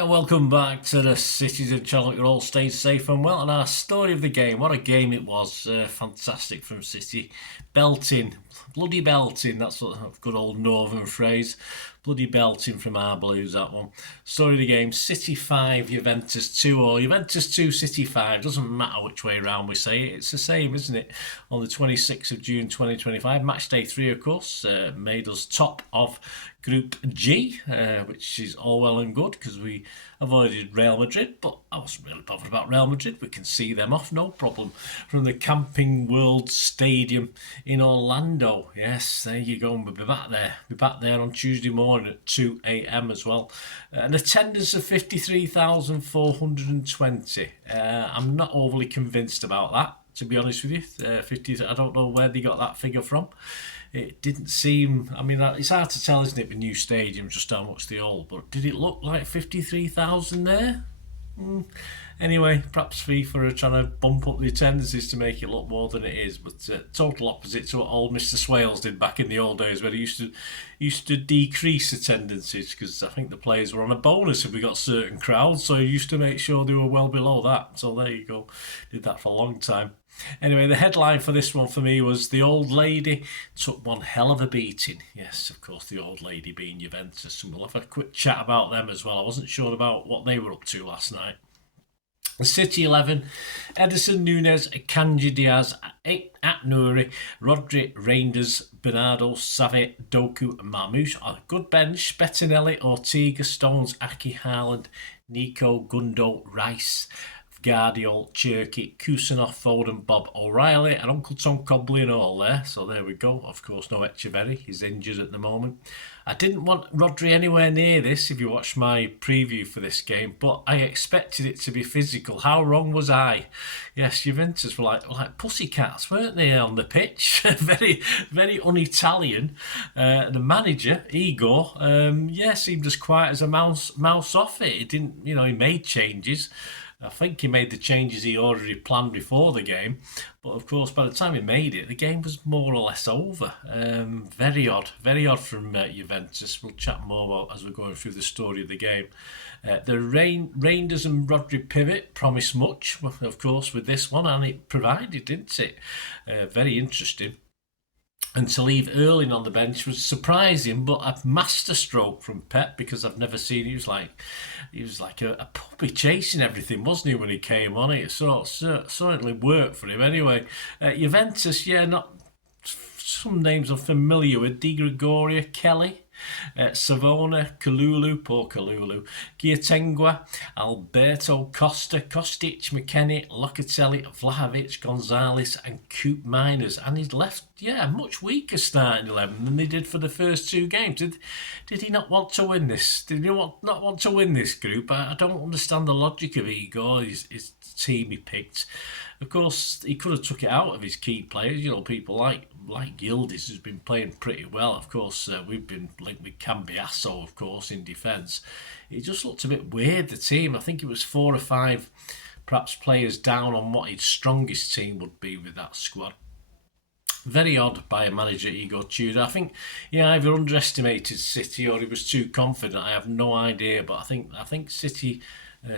Hi, and welcome back to the Citizen channel. You all stay safe and well. And our story of the game, what a game it was. Fantastic from City. Belting, bloody belting. That's a good old northern phrase. Bloody belting from our Blues, that one. Story of the game, City 5, Juventus 2, or Juventus 2, City 5. Doesn't matter which way around we say it. It's the same, isn't it? On the 26th of June 2025, match day 3, of course, made us top of Group G, which is all well and good because we avoided Real Madrid, but I wasn't really bothered about Real Madrid. We can see them off, no problem, from the Camping World Stadium in Orlando. Yes, there you go. We'll be back there. Be back there on Tuesday morning at 2 a.m. as well. An attendance of 53,420. I'm not overly convinced about that, to be honest with you. 50. I don't know where they got that figure from. It didn't seem, I mean, it's hard to tell, isn't it, with new stadiums, just how much they hold, but did it look like 53,000 there? Anyway, perhaps FIFA are trying to bump up the attendances to make it look more than it is, but total opposite to what old Mr. Swales did back in the old days, where he used to decrease attendances because I think the players were on a bonus if we got certain crowds, so he used to make sure they were well below that. So there you go, did that for a long time. Anyway, the headline for this one for me was the old lady took one hell of a beating. Yes, of course, the old lady being Juventus, and we'll have a quick chat about them as well. I wasn't sure about what they were up to last night. The City 11, Edison, Nunes, Kanji Diaz, at Nouri, Rodri, Reinders, Bernardo, Savic, Doku, and Marmouche. On a good bench, Bettinelli, Ortega, Stones, Aki, Haaland, Nico, Gundo, Rice, Guardiol, Cherky, Kusanov, Foden, Bob O'Reilly, and Uncle Tom Cobley and all there. So there we go. Of course, no Echeverry. He's injured at the moment. I didn't want Rodri anywhere near this if you watched my preview for this game, but I expected it to be physical. How wrong was I? Yes, Juventus were like pussycats, weren't they, on the pitch? very, very un-Italian. The manager, Igor, seemed as quiet as a mouse off it. He didn't, he made changes. I think he made the changes he already planned before the game. But of course, by the time he made it, the game was more or less over. Very odd from Juventus. We'll chat more about as we're going through the story of the game. The Reinders and Rodri pivot promised much, of course, with this one, and it provided, didn't it? Very interesting. And to leave Erling on the bench was surprising, but a masterstroke from Pep, because I've never seen he was like a puppy chasing everything, wasn't he, when he came on? It certainly worked for him. Anyway, Juventus, not some names I'm familiar with: Di Gregorio, Kelly, Savona, poor Kalulu, Giatengua, Alberto Costa, Kostic, McKennie, Locatelli, Vlahovic, Gonzalez, and Coop Miners. And he's left, a much weaker starting 11 than they did for the first two games. Did he not want to win this? Did he not want to win this group? I don't understand the logic of Igor, his team he picked. Of course, he could have took it out of his key players. People like Yildiz, who's been playing pretty well. Of course, we've been linked with Cambiasso, of course, in defence. It just looked a bit weird, the team. I think it was 4 or 5, perhaps, players down on what his strongest team would be with that squad. Very odd by a manager, Igor Tudor. I think he either underestimated City or he was too confident. I have no idea, but I think City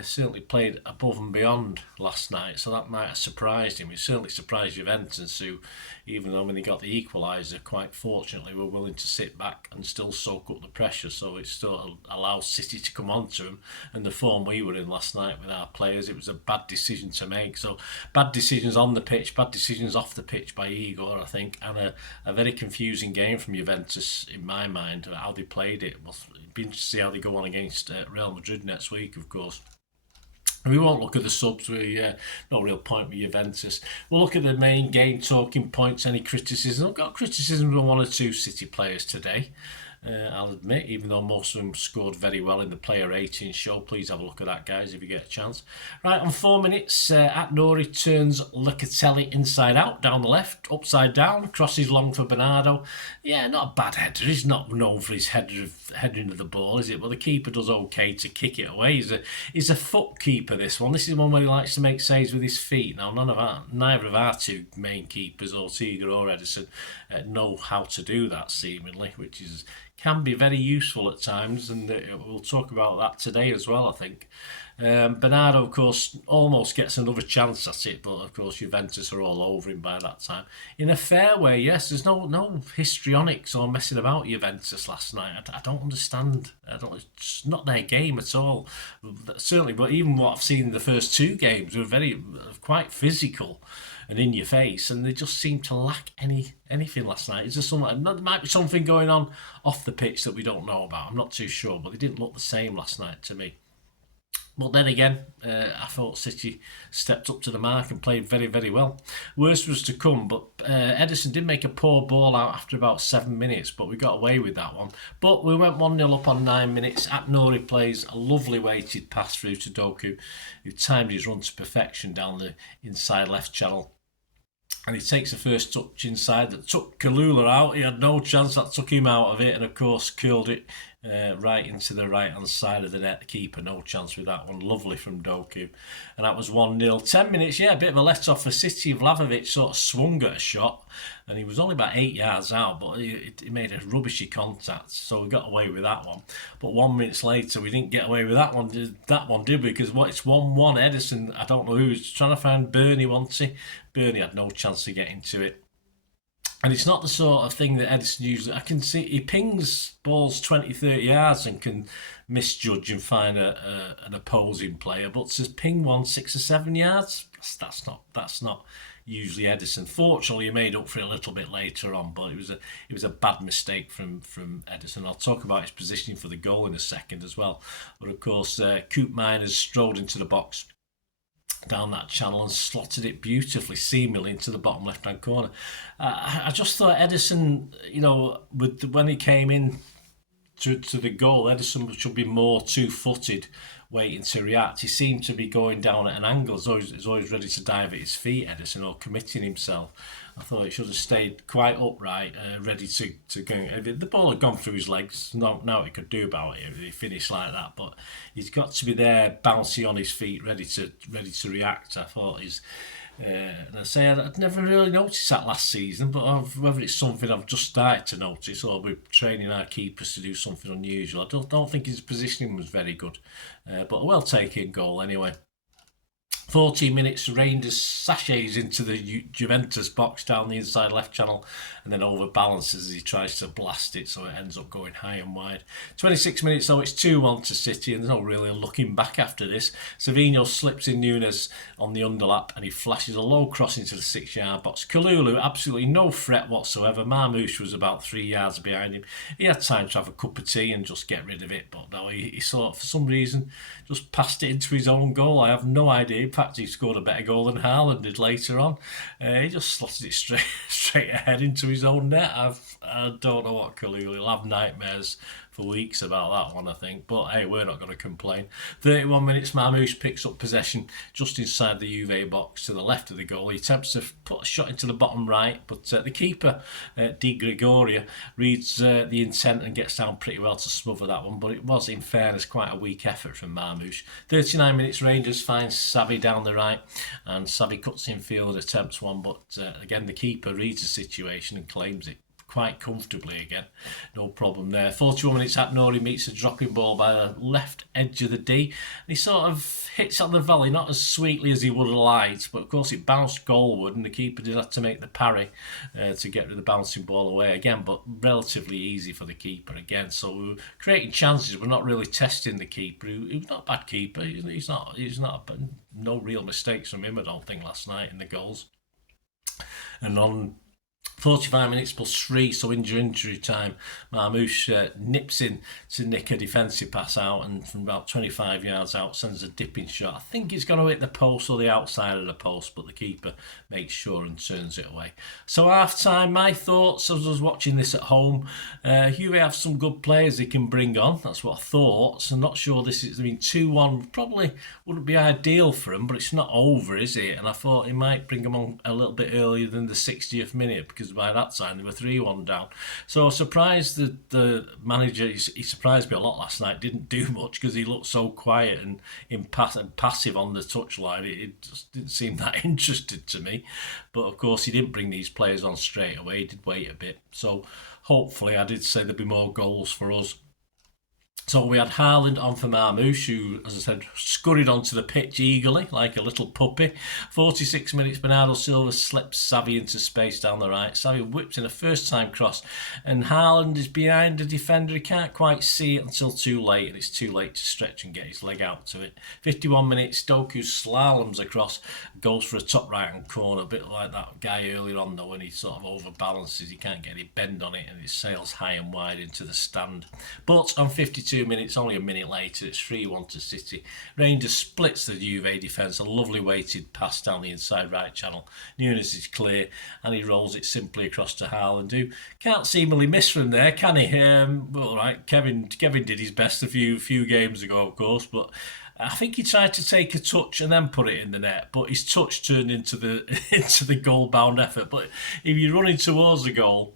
certainly played above and beyond last night, so that might have surprised him. It certainly surprised Juventus, who, even though when they got the equaliser, quite fortunately were willing to sit back and still soak up the pressure, so it still allows City to come on to him. And the form we were in last night with our players, it was a bad decision to make. So bad decisions on the pitch, bad decisions off the pitch by Igor, I think, and a very confusing game from Juventus in my mind, how they played it. Well, it'd be interesting to see how they go on against Real Madrid next week, of course. We won't look at the subs, no real point with Juventus. We'll look at the main game talking points, any criticism. I've got criticism on 1 or 2 City players today. I'll admit, even though most of them scored very well in the player ratings show. Please have a look at that, guys, if you get a chance. Right, on 4 minutes, at Nouri turns Locatelli inside out, down the left, upside down, crosses long for Bernardo. Not a bad header. He's not known for his heading of the ball, is it? But the keeper does okay to kick it away. He's a foot keeper, this one. This is one where he likes to make saves with his feet. Now, neither of our 2 main keepers, Ortega or Edison, know how to do that, seemingly, which is can be very useful at times, and we'll talk about that today as well, I think. Bernardo, of course, almost gets another chance at it, but of course Juventus are all over him by that time. In a fair way, yes, there's no histrionics or messing about Juventus last night. I don't understand. It's not their game at all, certainly. But even what I've seen in the first two games were quite physical and in your face, and they just seem to lack anything last night. Is there something? There might be something going on off the pitch that we don't know about. I'm not too sure, but they didn't look the same last night to me. But then again, I thought City stepped up to the mark and played very, very well. Worse was to come, but Ederson did make a poor ball out after about 7 minutes, but we got away with that one. But we went 1-0 up on 9 minutes. Nouri plays a lovely weighted pass through to Doku, who timed his run to perfection down the inside left channel. And he takes the first touch inside that took Kalula out. He had no chance, that took him out of it, and of course curled it right into the right hand side of the net. The keeper, no chance with that one. Lovely from Doku. And that was 1-0. 10 minutes, a bit of a let off for City. Vlahovic sort of swung at a shot, and he was only about 8 yards out, but he made a rubbishy contact, so we got away with that one. But 1 minute later, we didn't get away with that one, did we? Because it's 1-1. Ederson, I don't know who's trying to find Bernie, wasn't he? Bernie had no chance to get into it. And it's not the sort of thing that Ederson usually... I can see he pings balls 20-30 yards and can misjudge and find an opposing player, but to ping one 6 or 7 yards, that's not usually Ederson. Fortunately, he made up for it a little bit later on, but it was a bad mistake from Ederson. I'll talk about his positioning for the goal in a second as well. But of course, Coop Miners strode into the box down that channel and slotted it beautifully, seamlessly into the bottom left-hand corner. I just thought Ederson, when he came in to the goal, Ederson should be more two-footed, waiting to react. He seemed to be going down at an angle. He's always ready to dive at his feet, Ederson, or committing himself. I thought he should have stayed quite upright, ready to go. If the ball had gone through his legs, now what he could do about it if he finished like that. But he's got to be there, bouncy on his feet, ready to react. I thought and I say I'd never really noticed that last season, but whether it's something I've just started to notice or we're training our keepers to do something unusual, I don't think his positioning was very good, but a well-taken goal anyway. 14 minutes, Rangers sachets into the Juventus box down the inside left channel and then overbalances as he tries to blast it, so it ends up going high and wide. 26 minutes though, it's 2-1 to City, and there's no really looking back after this. Savinho slips in Nunes on the underlap and he flashes a low cross into the 6-yard box. Kalulu, absolutely no threat whatsoever. Marmouche was about 3 yards behind him. He had time to have a cup of tea and just get rid of it, but no, he sort of, for some reason, just passed it into his own goal. I have no idea. In fact, he scored a better goal than Haaland did later on. He just slotted it straight ahead into his own net. I don't know what Kalulu will have nightmares for weeks about that one, I think. But hey, we're not going to complain. 31 minutes, Marmouche picks up possession just inside the Juve box to the left of the goal. He attempts to put a shot into the bottom right, but the keeper, Di Gregorio, reads the intent and gets down pretty well to smother that one. But it was, in fairness, quite a weak effort from Marmouche. 39 minutes, Rangers finds Savi down the right, and Savi cuts in field, attempts one, but again, the keeper reads the situation and claims it quite comfortably again. No problem there. 41 minutes, Nouri meets a dropping ball by the left edge of the D. And he sort of hits on the volley, not as sweetly as he would have liked, but of course it bounced goalward and the keeper did have to make the parry to get rid of the bouncing ball away again, but relatively easy for the keeper again. So we were creating chances, but not really testing the keeper. He was not a bad keeper. He's not no real mistakes from him, I don't think, last night in the goals. And on 45 minutes plus 3, so injury time, Marmouche nips in to nick a defensive pass out, and from about 25 yards out sends a dipping shot. I think it's going to hit the post or the outside of the post, but the keeper makes sure and turns it away. So half time, my thoughts as I was watching this at home, Juve have some good players they can bring on. That's what I thought. So I'm not sure this is, 2-1 probably wouldn't be ideal for them, but it's not over, is it? And I thought he might bring them on a little bit earlier than the 60th minute, because by that time they were 3-1 down. So I was surprised that the manager, he surprised me a lot last night, didn't do much because he looked so quiet and passive on the touchline. It just didn't seem that interested to me. But of course he didn't bring these players on straight away, he did wait a bit. So hopefully, I did say there'd be more goals for us. So we had Haaland on for Marmouche, who, as I said, scurried onto the pitch eagerly, like a little puppy. 46 minutes, Bernardo Silva slips Xavi into space down the right. Xavi whips in a first-time cross, and Haaland is behind the defender. He can't quite see it until too late, and it's too late to stretch and get his leg out to it. 51 minutes, Doku slaloms across, goes for a top right-hand corner, a bit like that guy earlier on, though, when he sort of overbalances. He can't get any bend on it, and it sails high and wide into the stand. But on 52 minutes, only a minute later, it's 3-1 to City. Rangers splits the Juve defence, a lovely weighted pass down the inside right channel. Nunes is clear, and he rolls it simply across to Haaland, who can't seemingly miss from there, can he? Well, right, Kevin did his best a few games ago, of course, but I think he tried to take a touch and then put it in the net, but his touch turned into the goal-bound effort. But if you're running towards the goal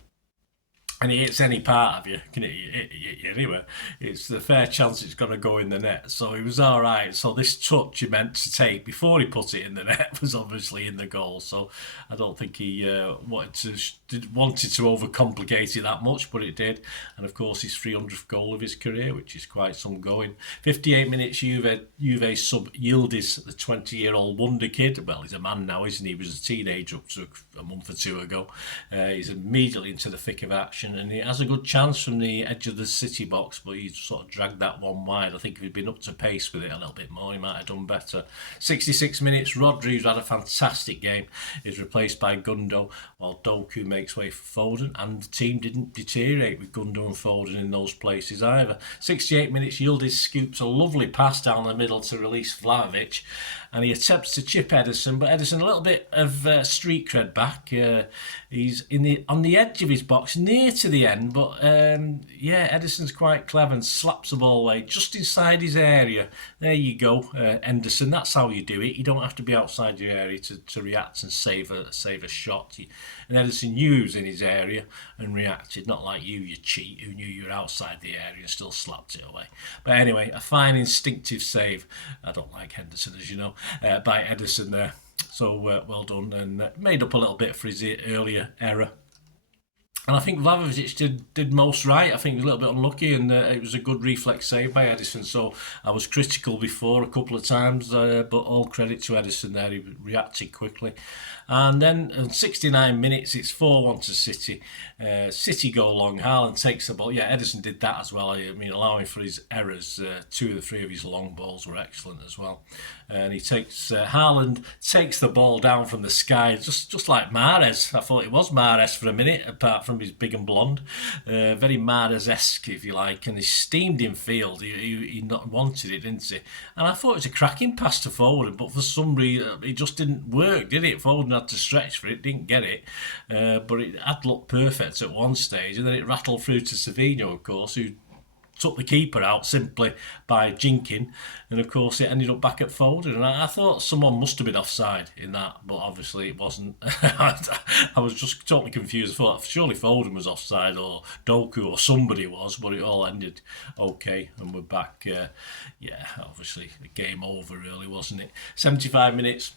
and he hits any part of you, can it hit you anyway? It's the fair chance it's going to go in the net. So he was all right. So this touch he meant to take before he put it in the net was obviously in the goal. So I don't think he wanted to overcomplicate it that much, but it did. And of course, his 300th goal of his career, which is quite some going. 58 minutes, Juve sub Yildiz, the 20-year-old wonder kid. Well, he's a man now, isn't he? He was a teenager up to a month or two ago. He's immediately into the thick of action, and he has a good chance from the edge of the City box, but he's sort of dragged that one wide. I think if he'd been up to pace with it a little bit more, he might have done better. 66 minutes, Rodri's had a fantastic game. He's replaced by Gundo, while Doku makes way for Foden, and the team didn't deteriorate with Gundo and Foden in those places either. 68 minutes, Yildiz scoops a lovely pass down the middle to release Vlahovic, and he attempts to chip Ederson, but Ederson a little bit of street cred back. He's on the edge of his box, near to the end, but Ederson's quite clever and slaps the ball away just inside his area. There you go, Henderson. That's how you do it. You don't have to be outside your area to react and save a shot. And Ederson knew he was in his area and reacted, not like you cheat, who knew you were outside the area and still slapped it away. But anyway, a fine instinctive save. I don't like Henderson, as you know, by Ederson there. So well done, and made up a little bit for his earlier error. And I think Vlahovic did most right. I think he was a little bit unlucky, and it was a good reflex save by Ederson. So I was critical before a couple of times, but all credit to Ederson there. He reacted quickly. And then in 69 minutes, it's 4-1 to City. City go long. Haaland takes the ball. Yeah, Ederson did that as well. I mean, allowing for his errors. 2 of the 3 of his long balls were excellent as well. And Haaland takes the ball down from the sky, just like Mahrez. I thought it was Mahrez for a minute, apart from his big and blonde. Very Mahrez-esque, if you like. And he steamed in field. He not wanted it, didn't he? And I thought it was a cracking pass to Foden, but for some reason, it just didn't work, did it? Foden had to stretch for it, didn't get it. But it had looked perfect at one stage, and then it rattled through to Savinho, of course, who took the keeper out simply by jinking, and of course it ended up back at Foden. And I thought someone must have been offside in that, but obviously it wasn't. I was just totally confused. I thought surely Foden was offside, or Doku, or somebody was, but it all ended okay, and we're back. Obviously the game over really, wasn't it? 75 minutes.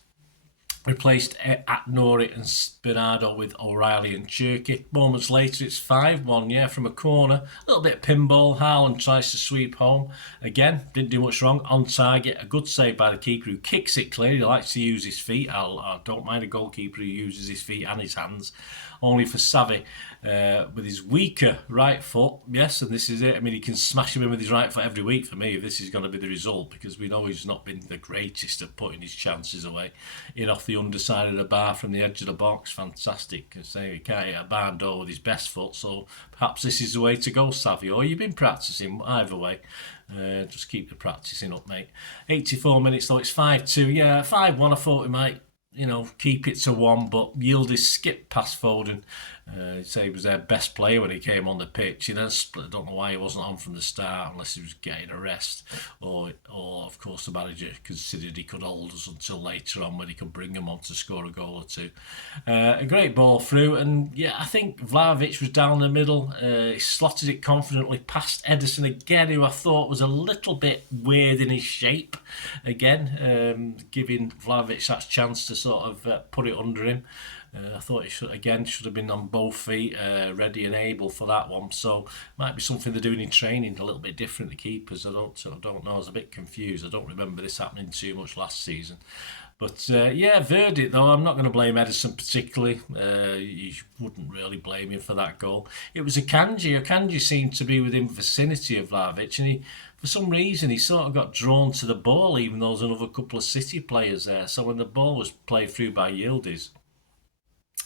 Replaced at Nori and Bernardo with O'Reilly and Cherky. Moments later, it's 5-1, from a corner. A little bit of pinball. Haaland tries to sweep home. Again, didn't do much wrong. On target, a good save by the keeper who kicks it clear. He likes to use his feet. I don't mind a goalkeeper who uses his feet and his hands. Only for Xavi with his weaker right foot. Yes, and this is it. I mean, he can smash him in with his right foot every week for me if this is going to be the result, because we know he's not been the greatest at putting his chances away. In off the underside of the bar from the edge of the box. Fantastic. I say he can't hit a barn door with his best foot, so perhaps this is the way to go, Xavi. Or you've been practising, either way. Just keep the practising up, mate. 84 minutes though, it's 5-2. 5-1, I thought we might keep it to 1, but Yildiz skipped past Foden. He'd say he was their best player when he came on the pitch. He then split. I don't know why he wasn't on from the start, unless he was getting a rest, or of course the manager considered he could hold us until later on when he could bring him on to score a goal or two. A great ball through, and I think Vlahovic was down the middle. He slotted it confidently past Ederson again, who I thought was a little bit weird in his shape again, giving Vlahovic that chance to sort of put it under him. I thought he should have been on both feet, ready and able for that one. So might be something they're doing in training a little bit different. The keepers, I don't know. I was a bit confused. I don't remember this happening too much last season. But yeah, verdict though, I'm not going to blame Edison particularly. You wouldn't really blame him for that goal. It was Akanji. Akanji seemed to be within vicinity of Vlahovic, and for some reason, he sort of got drawn to the ball, even though there was another couple of City players there. So when the ball was played through by Yildiz,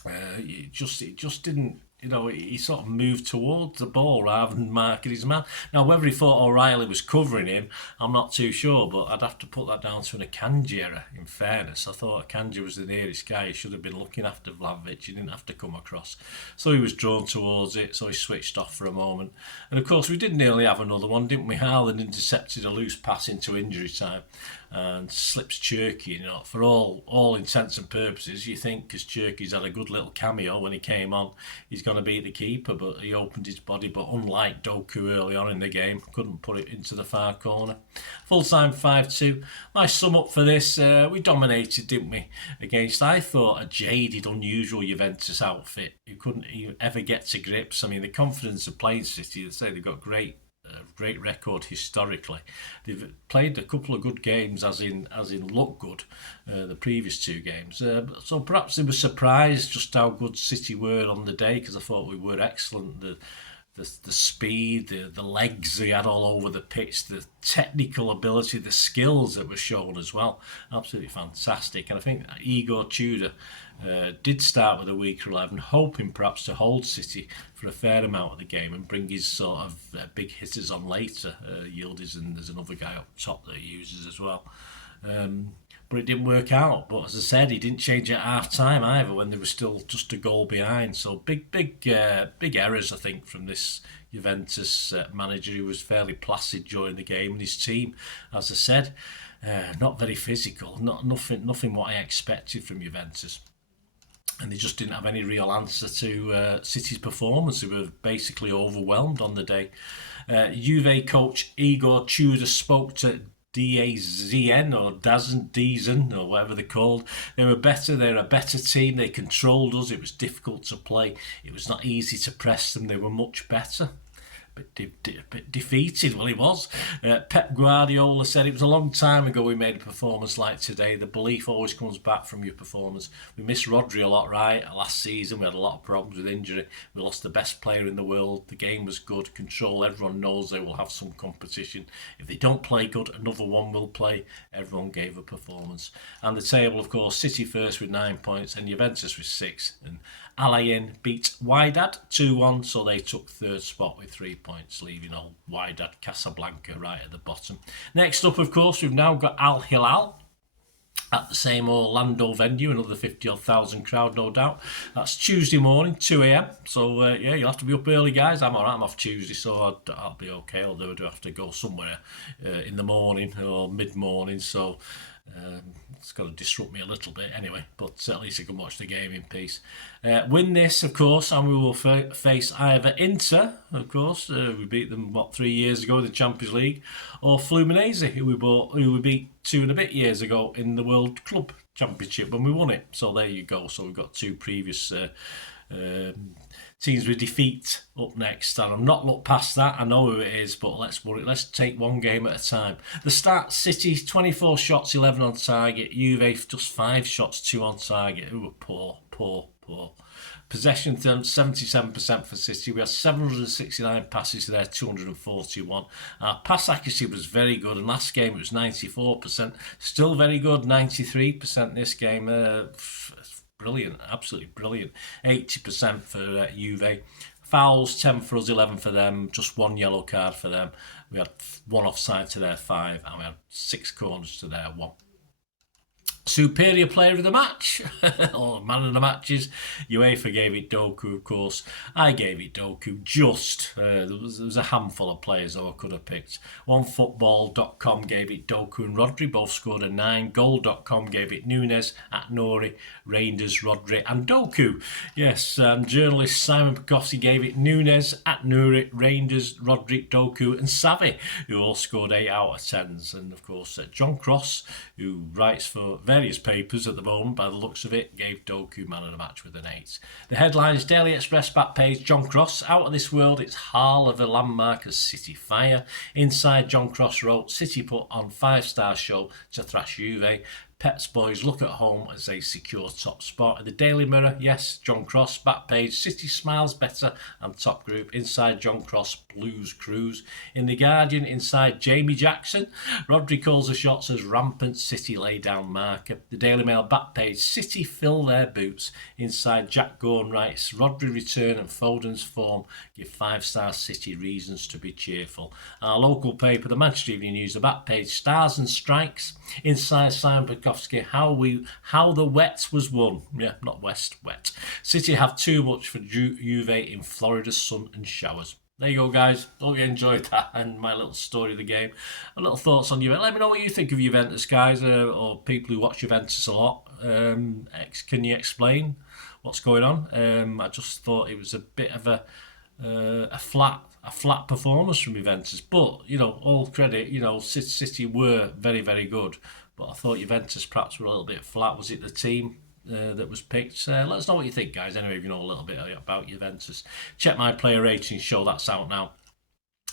it just didn't. He sort of moved towards the ball rather than marking his man. Now, whether he thought O'Reilly was covering him, I'm not too sure, but I'd have to put that down to an Akanji error, in fairness. I thought Akanji was the nearest guy. He should have been looking after Vlahovic. He didn't have to come across. So he was drawn towards it, so he switched off for a moment. And of course, we did nearly have another one, didn't we? Haaland intercepted a loose pass into injury time and slips Cherky. For all intents and purposes, you think, because Cherky's had a good little cameo when he came on, he's going to beat the keeper, but he opened his body. But unlike Doku early on in the game, couldn't put it into the far corner. Full time 5-2. My sum up for this, we dominated, didn't we? Against, I thought, a jaded, unusual Juventus outfit who couldn't even ever get to grips. I mean, the confidence of playing City, they say they've got great record historically. They've played a couple of good games, as in look good, the previous two games. So perhaps they were surprised just how good City were on the day, because I thought we were excellent. The speed, the legs they had all over the pitch, the technical ability, the skills that were shown as well. Absolutely fantastic. And I think Igor Tudor did start with a weaker 11, hoping perhaps to hold City for a fair amount of the game and bring his sort of big hitters on later. Yildiz, and there's another guy up top that he uses as well. But it didn't work out. But as I said, he didn't change at half time either when they were still just a goal behind. So big errors, I think, from this Juventus manager, who was fairly placid during the game, and his team, as I said, not very physical. Nothing what I expected from Juventus. And they just didn't have any real answer to City's performance. They were basically overwhelmed on the day. Juve coach Igor Tudor spoke to DAZN or Dazen or whatever they're called. They were better. They're a better team. They controlled us. It was difficult to play. It was not easy to press them. They were much better. But defeated. Well, he was. Pep Guardiola said it was a long time ago we made a performance like today. The belief always comes back from your performance. We missed Rodri a lot, right? Last season we had a lot of problems with injury. We lost the best player in the world. The game was good. Control. Everyone knows they will have some competition. If they don't play good, another one will play. Everyone gave a performance. And the table, of course, City first with 9 points and Juventus with 6. And Alain beat Wydad 2-1, so they took third spot with 3 points, leaving old Wydad Casablanca right at the bottom. Next up, of course, we've now got Al Hilal at the same Orlando venue, another 50,000 crowd, no doubt. That's Tuesday morning, 2 a.m. So, yeah, you'll have to be up early, guys. I'm all right, I'm off Tuesday, so I'll be okay, although I do have to go somewhere in the morning or mid-morning, so it's got to disrupt me a little bit anyway, but at least I can watch the game in peace. Win this, of course, and we will face either Inter, of course, we beat them 3 years ago in the Champions League, or Fluminense, who we beat 2 and a bit years ago in the World Club Championship when we won it. So there you go. So we've got 2 previous teams with defeat up next, and I'm not looked past that. I know who it is, but let's take one game at a time. The start: City 24 shots, 11 on target. Juve just 5 shots, 2 on target. Who were poor. Possession terms 77% for City. We had 769 passes to their 241. Our pass accuracy was very good, and last game it was 94%. Still very good, 93% this game. Brilliant, absolutely brilliant. 80% for Juve. Fouls, 10 for us, 11 for them. Just 1 yellow card for them. We had 1 offside to their 5, and we had 6 corners to their 1. Superior player of the match, or man of the matches, UEFA gave it Doku, of course. I gave it Doku just. There was a handful of players though I could have picked. OneFootball.com gave it Doku and Rodri, both scored a 9. Goal.com gave it Nunes, at Nori, Reinders, Rodri and Doku. Yes, journalist Simon Pekowski gave it Nunes, at Nuri, Reinders, Rodri, Doku and Savi, who all scored 8 out of 10s. And of course John Cross, who writes for various papers at the moment, by the looks of it, gave Doku man of the match with an 8. The headlines: Daily Express back page, John Cross, out of this world, it's Hall of a landmark as City fire. Inside, John Cross wrote, City put on 5-star show to thrash Juve. Pets boys look at home as they secure top spot. At the Daily Mirror, yes, John Cross, back page, City smiles better and top group. Inside, John Cross, Blues cruise. In The Guardian, inside, Jamie Jackson, Rodri calls the shots as rampant City lay down marker. The Daily Mail back page, City fill their boots. Inside, Jack Gorn writes, Rodri return and Foden's form give 5-star City reasons to be cheerful. Our local paper, the Manchester Evening News, the back page, stars and strikes. Inside, Simon Bukowski, how the wet was won. Yeah, not west, wet. City have too much for Juve in Florida's sun and showers. There you go, guys. Hope you enjoyed that and my little story of the game. A little thoughts on Juventus. Let me know what you think of Juventus, guys, or people who watch Juventus a lot. Can you explain what's going on? I just thought it was a bit of a flat performance from Juventus, but all credit. City were very, very good, but I thought Juventus perhaps were a little bit flat. Was it the team that was picked? Let us know what you think, guys. Anyway, if you know a little bit about Juventus, check my player rating show. That's out now.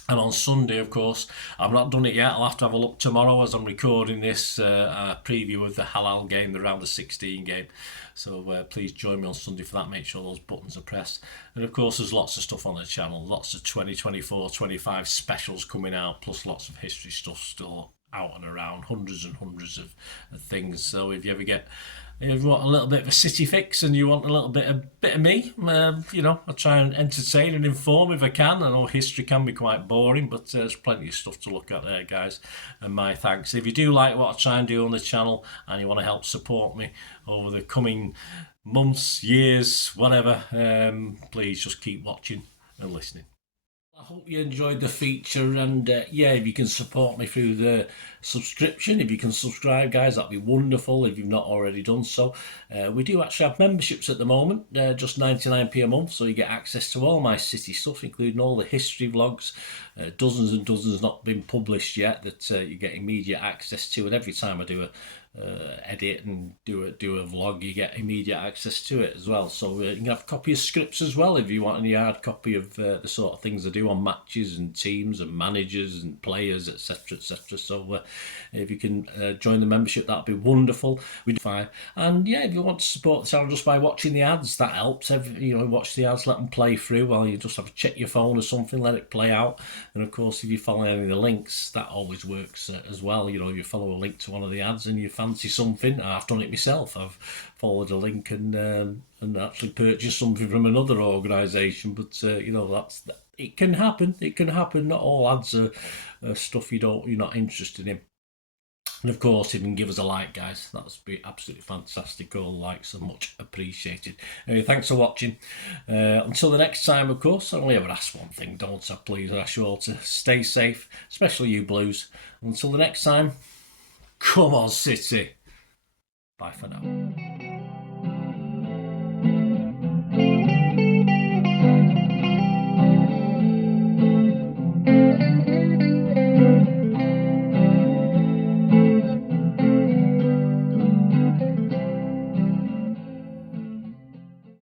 And on Sunday, of course, I've not done it yet. I'll have to have a look tomorrow as I'm recording this preview of the Halal game, the round of 16 game. So please join me on Sunday for that. Make sure those buttons are pressed. And of course, there's lots of stuff on the channel. Lots of 2024, 25 specials coming out, plus lots of history stuff still out and around. Hundreds and hundreds of things. So if you want a little bit of a City fix and you want a little bit of me, I try and entertain and inform if I can. I know history can be quite boring, but there's plenty of stuff to look at there, guys. And my thanks. If you do like what I try and do on the channel and you want to help support me over the coming months, years, whatever, please just keep watching and listening. I hope you enjoyed the feature, and if you can support me through the subscription, if you can subscribe, guys, that'd be wonderful if you've not already done so. We do actually have memberships at the moment, just 99p a month, so you get access to all my City stuff, including all the history vlogs, dozens and dozens not been published yet that you get immediate access to, and every time I do a edit and do a vlog, you get immediate access to it as well. So you can have a copy of scripts as well if you want any hard copy of the sort of things I do on matches and teams and managers and players, etc, etc. So if you can join the membership, that'd be wonderful. We do fine. And if you want to support the channel just by watching the ads, that helps. Watch the ads, let them play through while you just have to check your phone or something, let it play out. And of course, if you follow any of the links, that always works as well. If you follow a link to one of the ads and you fancy something, I've done it myself. I've followed a link and actually purchased something from another organisation. But it can happen. It can happen. Not all ads are stuff you're not interested in. And of course, if you can give us a like, guys, that would be absolutely fantastic. All likes are much appreciated. Anyway, thanks for watching. Until the next time, of course, I only ever ask one thing, don't I? Please, I ask you all to stay safe, especially you Blues. Until the next time, come on, City. Bye for now.